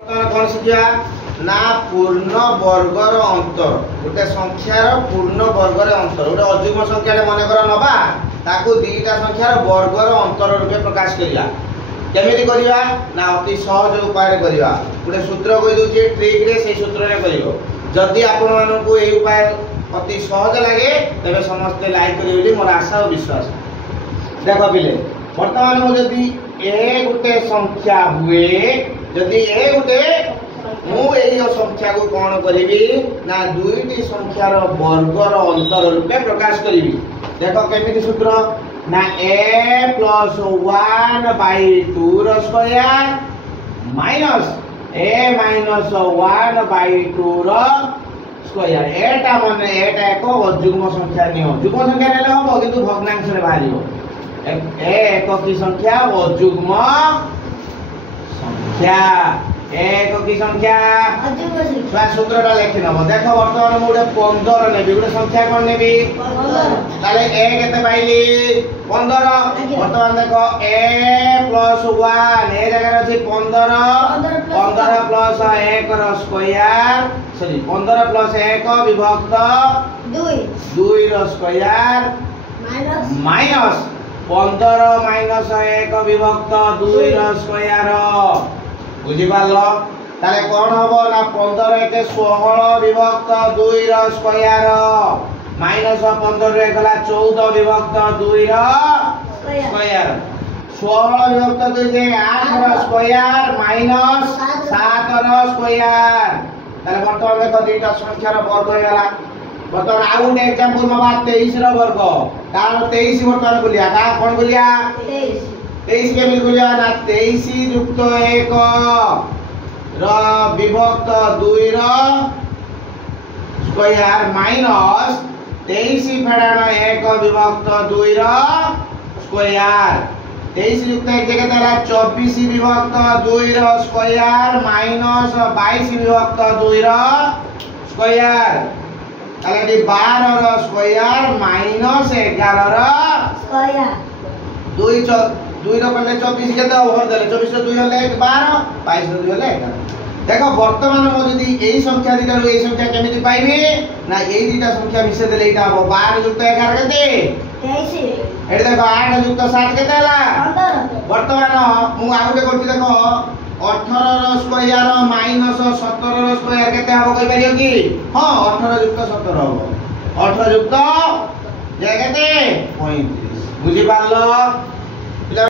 कौन शिखा ना पूर्ण वर्गर अंतर गोटे संख्यार पूर्ण वर्गर अंतर गोटे अजुग्म संख्या मन कर नवा ताकू दीटा संख्यार वर्गर अंतर रूपे प्रकाश करिया केमिति करिया ना अति सहज उपाय करिया गोटे सूत्र कहि दोचे ट्रिक रे से सूत्र रे करियो जदि आपण मानकू एई उपाय अति सहज लगे तबे समस्त लाइक करियो बोली मोर आशा और विश्वास देखो बिले वर्तमान मु जदि ए गोटे संख्या हुए जदि ए गोटे मु एई संख्या को कोन करिवि ना दुईटी संख्यार वर्गर अंतर रूपे प्रकाश करिवि देखो केमिति सूत्र ना a plus 1 by 2 rho square minus a minus 1 by 2 rho square एटा माने एटा एक अजुग्म संख्या नियो जुग्म संख्या नेले हबो किंतु भग्नांश रे बाहरियो ए एक की संख्या अजुग्म संख्या एक की संख्या अजुग्म संख्या सूत्रटा लिखि नबो देखो वर्तमान मु गोटे 15 नेबी गोटे संख्या कोन नेबी 15 ताले ए केते पाइली 15 वर्तमान देखो a plus 1 ए जगह अछि 15 plus 1 रो स्क्वायर सॉरी 15 plus 1 विभक्त 2 रो स्क्वायर माइनस 15 minus 1 विभक्त 2 रो स्क्वायर बुझी पालो ताले कोन हबो ना 15 के 16 विभक्त 2 रो स्क्वायर माइनस 15 रे गला 14 विभक्त 2 रो स्क्वायर 16 विभक्त 2 जे 8 रो स्क्वायर माइनस 7 रो स्क्वायर ताले वर्तमान देखो दीटा संख्यार वर्ग हो गला वर्तमान आ गुटे एग्जांपल नबा 23 रो वर्ग कारण 23 वर्तमान बोलिया का कोन बोलिया 23 के मिल बोलिया ना 23 युक्त 1 रो विभक्त 2 रो स्क्वायर माइनस 23 फेडाण 1 विभक्त 2 रो स्क्वायर 23 युक्त 1 जगह ताला 24 विभक्त 2 रो स्क्वायर माइनस 22 विभक्त 2 रो स्क्वायर ताले दी 12 रो स्क्वायर माइनस 11 रो स्क्वायर 2 रो पले 24 केते ओवर देले 24 रो 2 होले 12 22 रो 2 होले 11 देखो वर्तमान मो जदी एई संख्या दिटा रो एई संख्या केमिति पाइबे ना एई दिटा संख्या मिसे देले एटा हो 12 युक्त 11 केते 23 एटा देखो 8 युक्त 7 केते हला 15 वर्तमान मु आउटे करछि देखो 18 रो स्क्वायर माइनस 17 रो स्क्वायर केते हबो कहि परियो कि हां 18 युक्त 17 हबो 18 युक्त जे केते 35 बुझि पारलो